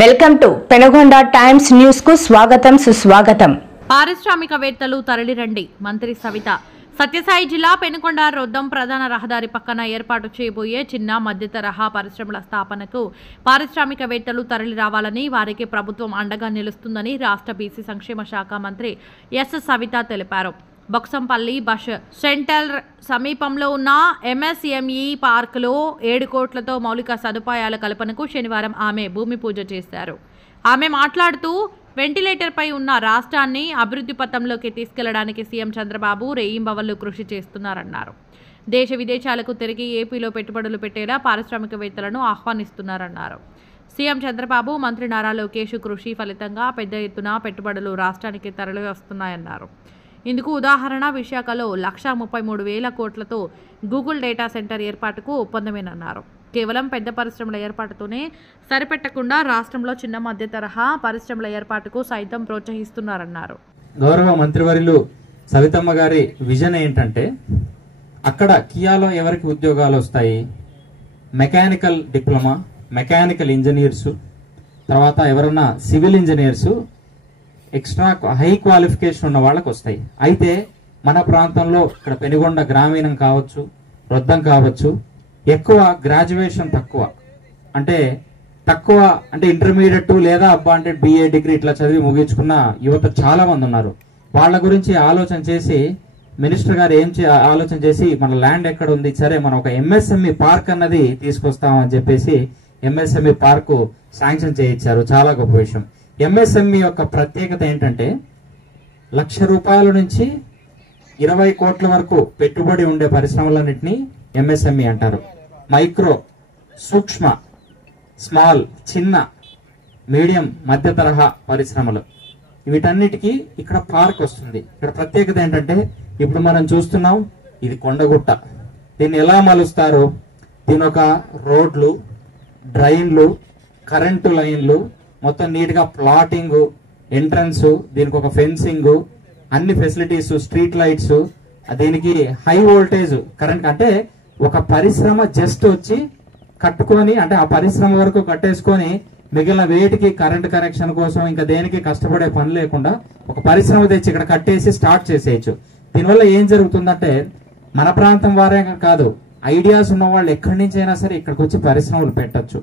Welcome to Penukonda Times News కు స్వాగతం సుస్వాగతం. పారిశ్రామికవేత్తలు తరలిరండి. మంత్రి సవిత. సత్యసాయి జిల్లా పెనుగొండ రొద్దం ప్రధాన రహదారి పక్కన ఏర్పాటు చేయబోయే చిన్న మధ్య తరహా పరిశ్రమల స్థాపనకు పారిశ్రామికవేత్తలు తరలి రావాలని, వారికి ప్రభుత్వం అండగా నిలుస్తుందని రాష్ట్ర బీసీ సంక్షేమ శాఖ మంత్రి ఎస్ సవిత తెలిపారు. బొక్సంపల్లి బస్ సెంటర్ సమీపంలో ఉన్న ఎంఎస్ఎంఈ పార్కులో 7 కోట్లతో మౌలిక సదుపాయాల కల్పనకు శనివారం ఆమె భూమి పూజ చేశారు. ఆమె మాట్లాడుతూ వెంటిలేటర్పై ఉన్న రాష్ట్రాన్ని అభివృద్ధి పథంలోకి తీసుకెళ్లడానికి సీఎం చంద్రబాబు రేయింబవళ్లు కృషి చేస్తున్నారన్నారు. దేశ విదేశాలకు తిరిగి ఏపీలో పెట్టుబడులు పెట్టేలా పారిశ్రామికవేత్తలను ఆహ్వానిస్తున్నారన్నారు. సీఎం చంద్రబాబు, మంత్రి నారా లోకేష్ కృషి ఫలితంగా పెద్ద ఎత్తున పెట్టుబడులు రాష్ట్రానికి తరలి వస్తున్నాయన్నారు. ఇందుకు ఉదాహరణ విశాఖలో 1,33,000 కోట్లతో గూగుల్ డేటా సెంటర్ ఏర్పాటుకు ఒప్పందమేనన్నారు. కేవలం పెద్ద పరిశ్రమల ఏర్పాటుతోనే సరిపెట్టకుండా రాష్ట్రంలో చిన్న మధ్య తరహా పరిశ్రమల ఏర్పాటుకు సైతం ప్రోత్సహిస్తున్నారన్నారు. గౌరవ మంత్రివర్యులు సవితమ్మ గారి విజన్ ఏంటంటే, అక్కడ కియాలో ఎవరికి ఉద్యోగాలు వస్తాయి? మెకానికల్ డిప్లొమా, మెకానికల్ ఇంజనీర్స్, తర్వాత ఎవరన్నా civil engineers, extra high qualification ఉన్న వాళ్ళకి వస్తాయి. అయితే మన ప్రాంతంలో ఇక్కడ పెనుగొండ గ్రామీణం కావచ్చు, రొద్దం కావచ్చు, ఎక్కువ గ్రాడ్యుయేషన్ తక్కువ, అంటే ఇంటర్మీడియట్ లేదా అంటే BA డిగ్రీ ఇట్లా చదివి ముగించుకున్న యువత చాలా మంది ఉన్నారు. వాళ్ళ గురించి ఆలోచన చేసి మినిస్టర్ గారు ఆలోచన చేసి మన ల్యాండ్ ఎక్కడ ఉంది, సరే మనం ఒక MSME పార్క్ అన్నది తీసుకొస్తామని చెప్పేసి MSME పార్కు శాంక్షన్ చేయించారు. చాలా గొప్ప విషయం. MSME యొక్క ప్రత్యేకత ఏంటంటే, ₹1,00,000 నుంచి 20 కోట్ల వరకు పెట్టుబడి ఉండే పరిశ్రమలన్నింటినీ MSME అంటారు. మైక్రో, సూక్ష్మ, స్మాల్, చిన్న, మీడియం, మధ్య తరహా పరిశ్రమలు, వీటన్నిటికీ ఇక్కడ పార్క్ వస్తుంది. ఇక్కడ ప్రత్యేకత ఏంటంటే, ఇప్పుడు మనం చూస్తున్నాం, ఇది కొండగుట్ట. దీన్ని ఎలా మలుస్తారు? దీని ఒక రోడ్లు, డ్రైన్లు, కరెంటు లైన్లు, మొత్తం నీట్ గా ప్లాటింగ్, ఎంట్రన్స్, దీనికి ఒక ఫెన్సింగ్, అన్ని ఫెసిలిటీస్, స్ట్రీట్ లైట్స్, దీనికి హై వోల్టేజ్ కరెంట్. అంటే ఒక పరిశ్రమ జస్ట్ వచ్చి కట్టుకొని, అంటే ఆ పరిశ్రమ వరకు కట్టేసుకొని మిగిలిన వేటికి కరెంట్ కనెక్షన్ కోసం ఇంకా దేనికి కష్టపడే పని లేకుండా ఒక పరిశ్రమ తెచ్చి ఇక్కడ కట్టేసి స్టార్ట్ చేసేయచ్చు. దీనివల్ల ఏం జరుగుతుందంటే, మన ప్రాంతం వారే కాదు, ఐడియాస్ ఉన్న వాళ్ళు ఎక్కడి నుంచి అయినా సరే ఇక్కడికి వచ్చి పరిశ్రమలు పెట్టచ్చు.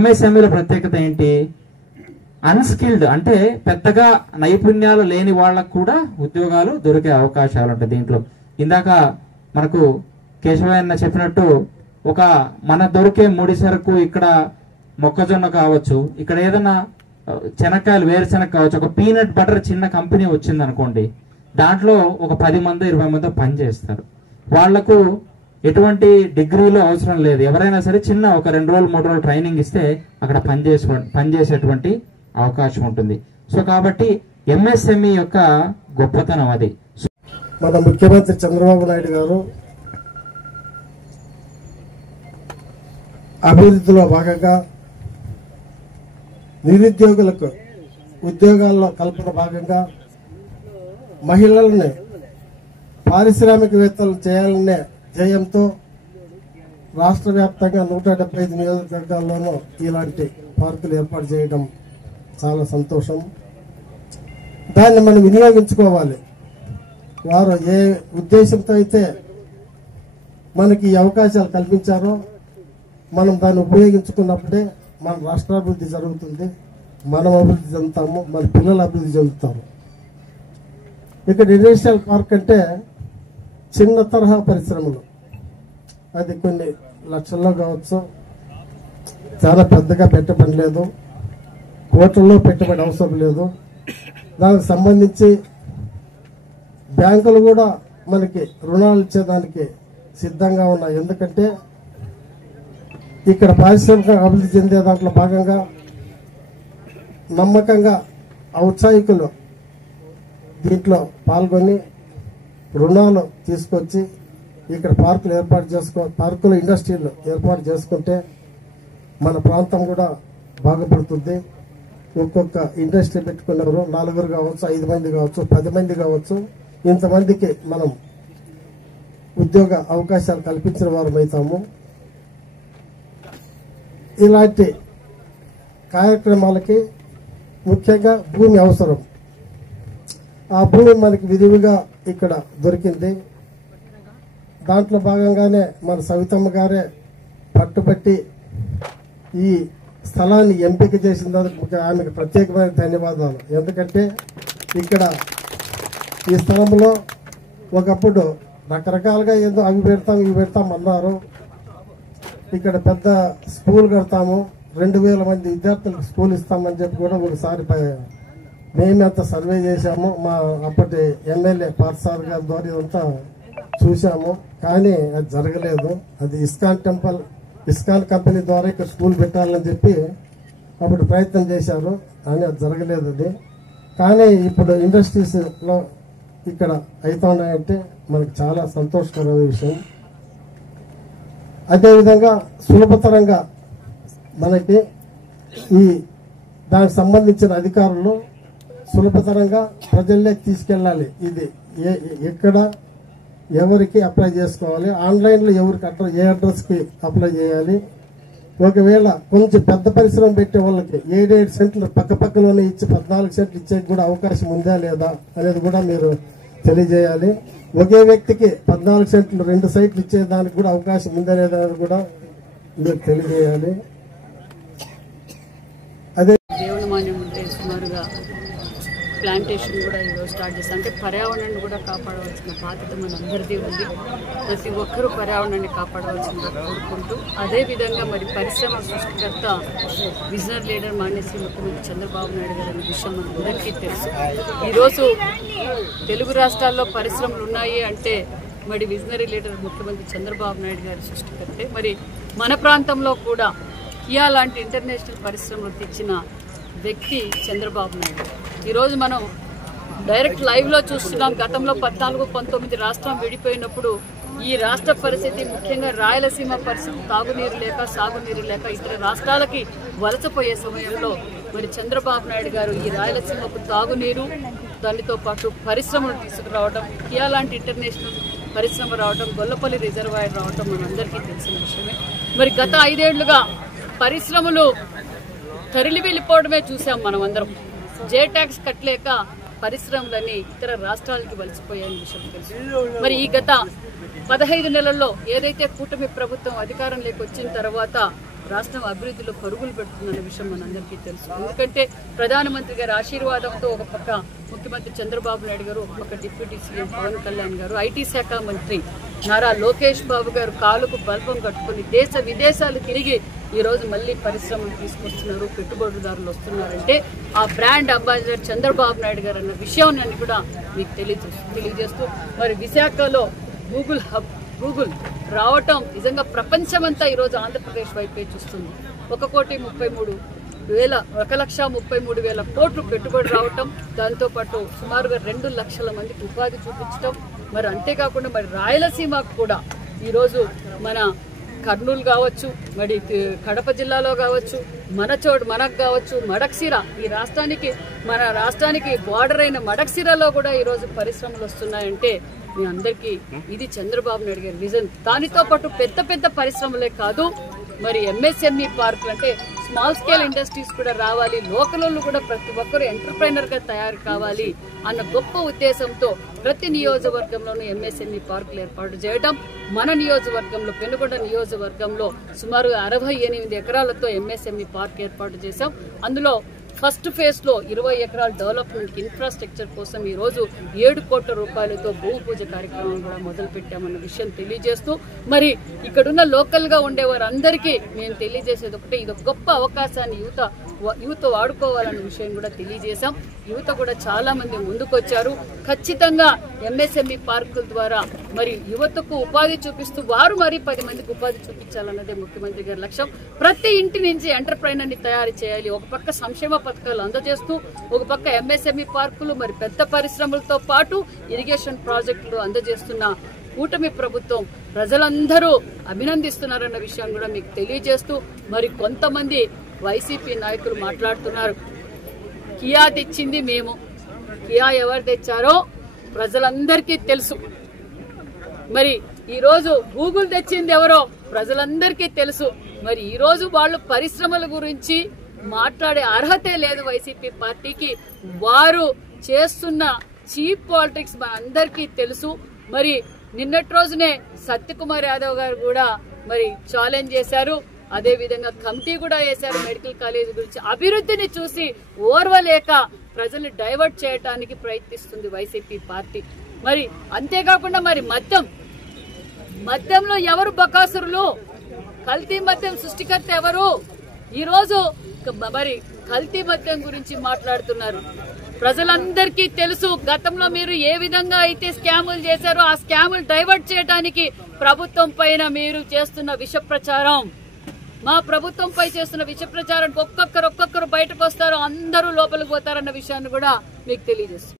MSMEల ప్రత్యేకత ఏంటి? అన్స్కిల్డ్, అంటే పెద్దగా నైపుణ్యాలు లేని వాళ్ళకు కూడా ఉద్యోగాలు దొరికే అవకాశాలు ఉంటాయి దీంట్లో. ఇందాక మనకు కేశవయ్య చెప్పినట్టు, ఒక మన దొరికే ముడి సరుకు ఇక్కడ మొక్కజొన్న కావచ్చు, ఇక్కడ ఏదైనా శనక్కాయలు, వేరుశెనగ కావచ్చు, ఒక పీనట్ బటర్ చిన్న కంపెనీ వచ్చింది అనుకోండి, దాంట్లో ఒక 10 మంది 20 మంది పని చేస్తారు. వాళ్లకు ఎటువంటి డిగ్రీలు అవసరం లేదు. ఎవరైనా సరే చిన్న ఒక 2 రోజులు 3 రోజులు ట్రైనింగ్ ఇస్తే అక్కడ పనిచేసేటువంటి అవకాశం ఉంటుంది. సో కాబట్టి MSME యొక్క గొప్పతనం అది. మన ముఖ్యమంత్రి చంద్రబాబు నాయుడు గారు అభివృద్ధిలో భాగంగా నిరుద్యోగులకు ఉద్యోగాల్లో కల్పన భాగంగా మహిళలని పారిశ్రామికవేత్తలు చేయాలనే ధ్యేయంతో రాష్ట్ర వ్యాప్తంగా 175 నియోజకవర్గాల్లోనూ ఇలాంటి పార్కులు ఏర్పాటు చేయడం చాలా సంతోషం. దాన్ని మనం వినియోగించుకోవాలి. వారు ఏ ఉద్దేశంతో అయితే మనకి ఈ అవకాశాలు కల్పించారో మనం దాన్ని ఉపయోగించుకున్నప్పుడే మన రాష్ట్రాభివృద్ధి జరుగుతుంది, మనం అభివృద్ధి చెందుతాము, మన పిల్లలు అభివృద్ధి చెందుతారు. ఇక్కడ ఇండస్ట్రియల్ పార్క్ అంటే చిన్న తరహా పరిశ్రమలు, అది కొన్ని లక్షల్లో కావచ్చు, చాలా పెద్దగా పెట్టబడి లేదు, కోట్లలో పెట్టుబడి అవసరం లేదు. దానికి సంబంధించి బ్యాంకులు కూడా మనకి రుణాలు ఇచ్చేదానికి సిద్ధంగా ఉన్నాయి. ఎందుకంటే ఇక్కడ పారిశ్రామిక అభివృద్ధి చెందే దాంట్లో భాగంగా నమ్మకంగా ఔత్సాహికులు దీంట్లో పాల్గొని రుణాలు తీసుకొచ్చి ఇక్కడ పార్కులు ఇండస్ట్రీలు ఏర్పాటు చేసుకుంటే మన ప్రాంతం కూడా బాగుపడుతుంది. ఒక్కొక్క ఇండస్ట్రీ పెట్టుకున్నవారు 4 కావచ్చు, 5 మంది కావచ్చు, 10 మంది కావచ్చు, ఇంతమందికి మనం ఉద్యోగ అవకాశాలు కల్పించిన వారం అవుతాము. ఇలాంటి కార్యక్రమాలకి ముఖ్యంగా భూమి అవసరం. ఆ భూమి మనకి విరివిగా ఇక్కడ దొరికింది. దాంట్లో భాగంగానే మన సవితమ్మ గారే పట్టుబట్టి ఈ స్థలాన్ని ఎంపిక చేసినందుకు ఆమెకు ప్రత్యేకమైన ధన్యవాదాలు. ఎందుకంటే ఇక్కడ ఈ స్థలంలో ఒకప్పుడు రకరకాలుగా ఏదో అవి పెడతాం ఇవి పెడతాం అన్నారు. ఇక్కడ పెద్ద స్కూల్ కడతాము, 2000 మంది విద్యార్థులకు స్కూల్ ఇస్తామని చెప్పి కూడా ఒకసారి మేమే అంతా సర్వే చేశాము. మా అప్పటి ఎమ్మెల్యే పార్సార్ గారి ద్వారా ఇదంతా చూశాము. కానీ అది జరగలేదు. అది ఇస్కాన్ కంపెనీ ద్వారా ఇక్కడ స్కూల్ పెట్టాలని చెప్పి అప్పుడు ప్రయత్నం చేశారు, కానీ అది జరగలేదు. అది కానీ ఇప్పుడు ఇండస్ట్రీస్లో ఇక్కడ అవుతున్నాయంటే మనకు చాలా సంతోషకరమైన విషయం. అదేవిధంగా సులభతరంగా మనకి ఈ దానికి సంబంధించిన అధికారులు సులభతరంగా ప్రజల్లోకి తీసుకెళ్ళాలి. ఇది ఎక్కడ ఎవరికి అప్లై చేసుకోవాలి, ఆన్లైన్లో ఎవరికి ఏ అడ్రస్కి అప్లై చేయాలి, ఒకవేళ కొంచెం పెద్ద పరిశ్రమ పెట్టే వాళ్ళకి 7 సెంట్లు పక్కలోనే ఇచ్చి 14 సెంట్లు ఇచ్చే కూడా అవకాశం ఉందా లేదా అనేది కూడా మీరు తెలియజేయాలి. ఒకే వ్యక్తికి 14 సెంట్లు 2 సైట్లు ఇచ్చేదానికి కూడా అవకాశం ఉందా లేదా అనేది కూడా మీరు తెలియజేయాలి. అదే దేవనమాన్యం ఉంటే సుమారుగా ప్లాంటేషన్ కూడా ఈరోజు స్టార్ట్ చేస్తాం. అంటే పర్యావరణాన్ని కూడా కాపాడవలసిన బాధ్యత మన అందరిది ఉంది. ప్రతి ఒక్కరూ పర్యావరణాన్ని కాపాడవలసిందిగా కోరుకుంటూ, అదేవిధంగా మరి పరిశ్రమ సృష్టికర్త విజనరీ లీడర్ మాన్యశ్రీ ముఖ్యమంత్రి చంద్రబాబు నాయుడు గారు అనే విషయం మనందరికీ తెలుసు. ఈరోజు తెలుగు రాష్ట్రాల్లో పరిశ్రమలు ఉన్నాయి అంటే మరి విజనరీ లీడర్ ముఖ్యమంత్రి చంద్రబాబు నాయుడు గారి సృష్టికర్తే. మరి మన ప్రాంతంలో కూడా కియా లాంటి ఇంటర్నేషనల్ పరిశ్రమలు తెచ్చిన వ్యక్తి చంద్రబాబు నాయుడు. ఈరోజు మనం డైరెక్ట్ లైవ్లో చూస్తున్నాం. గతంలో 14-19 రాష్ట్రం విడిపోయినప్పుడు ఈ రాష్ట్ర పరిస్థితి, ముఖ్యంగా రాయలసీమ పరిస్థితి, తాగునీరు లేక సాగునీరు లేక ఇతర రాష్ట్రాలకి వలసపోయే సమయంలో మరి చంద్రబాబు నాయుడు గారు ఈ రాయలసీమకు తాగునీరు, దానితో పాటు పరిశ్రమలు తీసుకురావడం, కియా లాంటి ఇంటర్నేషనల్ పరిశ్రమ రావడం, గొల్లపల్లి రిజర్వాయర్ రావడం మనందరికీ తెలిసిన విషయమే. మరి గత 5 ఏళ్లుగా పరిశ్రమలు తరలి వెళ్ళిపోవడమే చూసాం మనం అందరం. జే ట్యాక్స్ కట్టలేక పరిశ్రమలన్నీ ఇతర రాష్ట్రాలకి వలసిపోయాయని విషయం తెలుసు. మరి ఈ గత 15 నెలల్లో ఏదైతే కూటమి ప్రభుత్వం అధికారంలోకి వచ్చిన తర్వాత రాష్ట్రం అభివృద్ధిలో పరుగులు పెడుతుందన్న విషయం మనందరికీ తెలుసు. ఎందుకంటే ప్రధానమంత్రి గారి ఆశీర్వాదంతో ఒక పక్క ముఖ్యమంత్రి చంద్రబాబు నాయుడు గారు, ఒక పక్క డిప్యూటీ సీఎం పవన్ కళ్యాణ్ గారు, ఐటీ శాఖ మంత్రి నారా లోకేష్ బాబు గారు కాలుకు బల్బం కట్టుకుని దేశ విదేశాలు తిరిగి ఈరోజు మళ్ళీ పరిశ్రమలు తీసుకొస్తున్నారు, పెట్టుబడిదారులు వస్తున్నారంటే ఆ బ్రాండ్ అంబాసిడర్ చంద్రబాబు నాయుడు గారు అన్న విషయాన్ని కూడా మీకు తెలియజేస్తూ మరి విశాఖలో గూగుల్ రావటం నిజంగా ప్రపంచమంతా ఈరోజు ఆంధ్రప్రదేశ్ వైపే చూస్తుంది. 1,33,000 కోట్లు పెట్టుబడి రావటం, దాంతోపాటు సుమారుగా 2 లక్షల మందికి ఉపాధి చూపించడం. మరి అంతేకాకుండా మరి రాయలసీమకు కూడా ఈరోజు మన కర్నూలు కావచ్చు, మరి కడప జిల్లాలో కావచ్చు, మనకు కావచ్చు, మడక్సిర, మన రాష్ట్రానికి బార్డర్ అయిన మడక్సిరలో కూడా ఈరోజు పరిశ్రమలు వస్తున్నాయంటే మీ అందరికీ ఇది చంద్రబాబు నాయుడు గారి విజన్. దానితో పాటు పెద్ద పరిశ్రమలే కాదు, మరి ఎంఎస్ఎంఈ పార్కులు అంటే స్మాల్ స్కేల్ ఇండస్ట్రీస్ కూడా రావాలి, లోకల్ కూడా ప్రతి ఒక్కరు ఎంటర్ప్రైనర్ గా తయారు కావాలి అన్న గొప్ప ఉద్దేశంతో ప్రతి నియోజకవర్గంలోనూ ఎంఎస్ఎంఈ పార్కులు ఏర్పాటు చేయడం. మన నియోజకవర్గంలో పెనుగొండ నియోజకవర్గంలో సుమారు 68 ఎకరాలతో ఎంఎస్ఎంఈ పార్క్ ఏర్పాటు చేశాం. అందులో ఫస్ట్ ఫేజ్ లో 20 ఎకరాల డెవలప్మెంట్ ఇన్ఫ్రాస్ట్రక్చర్ కోసం ఈ రోజు 7 కోట్ల రూపాయలతో భూమి పూజ కార్యక్రమం కూడా మొదలు పెట్టామన్న విషయం తెలియజేస్తూ మరి ఇక్కడున్న లోకల్ గా ఉండే వారందరికీ మేము తెలియజేసేది ఒకటే, ఇది ఒక గొప్ప అవకాశాన్ని యువత వాడుకోవాలన్న విషయం కూడా తెలియజేశాం. యువత కూడా చాలా మంది ముందుకొచ్చారు. ఖచ్చితంగా ఎంఎస్ఎంఈ పార్కుల ద్వారా మరి యువతకు ఉపాధి చూపిస్తూ వారు మరి 10 మందికి ఉపాధి చూపించాలన్నదే ముఖ్యమంత్రి గారి లక్ష్యం. ప్రతి ఇంటి నుంచి ఎంటర్ప్రైనర్ ని తయారు చేయాలి. ఒక పక్క సంక్షేమ పథకాలు అందజేస్తూ, ఒక పక్క ఎంఎస్ఎంఈ పార్కులు, మరి పెద్ద పరిశ్రమలతో పాటు ఇరిగేషన్ ప్రాజెక్టులు అందజేస్తున్న కూటమి ప్రభుత్వం ప్రజలందరూ అభినందిస్తున్నారన్న విషయం కూడా మీకు తెలియజేస్తూ మరి కొంతమంది వైసీపీ నాయకులు మాట్లాడుతున్నారు, కియా తెచ్చింది మేము, కియా ఎవరు తెచ్చారో ప్రజలందరికీ తెలుసు. మరి ఈరోజు గూగుల్ తెచ్చింది ఎవరో ప్రజలందరికీ తెలుసు. మరి ఈరోజు వాళ్ళు పరిశ్రమల గురించి మాట్లాడే అర్హతే లేదు వైసీపీ పార్టీకి. వారు చేస్తున్న చీప్ పాలిటిక్స్ మనందరికీ తెలుసు. మరి నిన్నటి రోజునే సత్యకుమార్ యాదవ్ గారు కూడా మరి ఛాలెంజ్ చేశారు. అదే విధంగా కమిటీ కూడా వేశారు మెడికల్ కాలేజ్ గురించి. అభివృద్ధిని చూసి ఓర్వలేక ప్రజల్ని డైవర్ట్ చేయడానికి ప్రయత్నిస్తుంది వైసీపీ పార్టీ. మరి అంతేకాకుండా మరి మద్యంలో ఎవరు బకాసురులు? కల్తీ మద్యం సృష్టికర్త ఎవరు? ఈరోజు మరి కల్తీ మద్యం గురించి మాట్లాడుతున్నారు. ప్రజలందరికీ తెలుసు గతంలో మీరు ఏ విధంగా అయితే స్కాములు చేశారో ఆ స్కాములు డైవర్ట్ చేయడానికి ప్రభుత్వం పైన మీరు చేస్తున్న విష ప్రచారం, మా ప్రభుత్వంపై చేస్తున్న విష ప్రచారానికి ఒక్కొక్కరు బయటకు వస్తారు, అందరూ లోపలికి పోతారన్న విషయాన్ని కూడా మీకు తెలియజేస్తుంది.